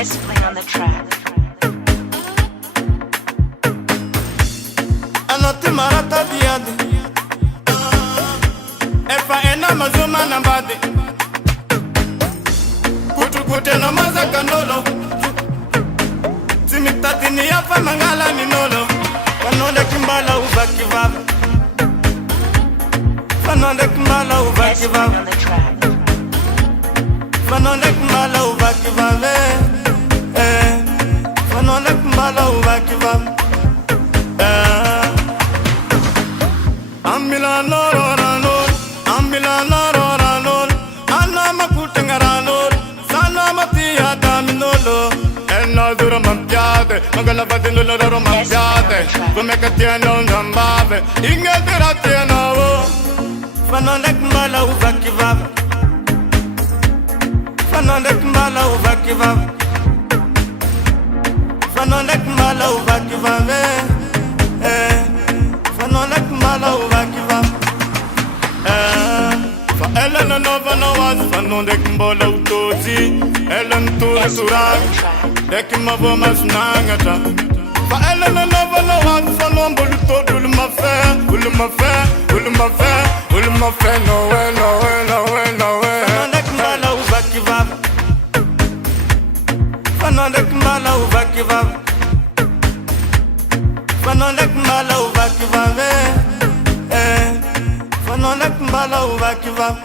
S-Play on the track. Anote marata diade Efa ena mazuma nambade Kutu no maza kanolo Timitati ni yafa mangala ni nolo Fanonde kimbala ubaki vava Fanonde kimbala ubaki S-Play vava on the track. Fanonde kimbala ubaki vava Fanonde kimbala ubaki vava Amila noro ranor, amila noro ranor, anama kutengaranor, sana matia daminolo. Enna dura mampiate, magala vadinolo loro mampiate. Come catiano nambave, inga deratiano. Fanonde kumbala ubaki vava, fanonde kumbala ubaki vava, fanonde kumbala ubaki vava. Fanonde kumbala ubaki vava. Fa ela na nova na was fanonde kumbala utozi. Ela ntura surag, deki mavo masnangata. Fa ela na nova na was fanombo lutodo ulmafe, ulmafe, ulmafe, ulmafe. No way, no way, no way, no way. Fanonde kumbala ubaki vava. Fanonde kumbala ubaki vava. Fanonde kumbala ubaki vava. Fanonde kumbala ubaki vava.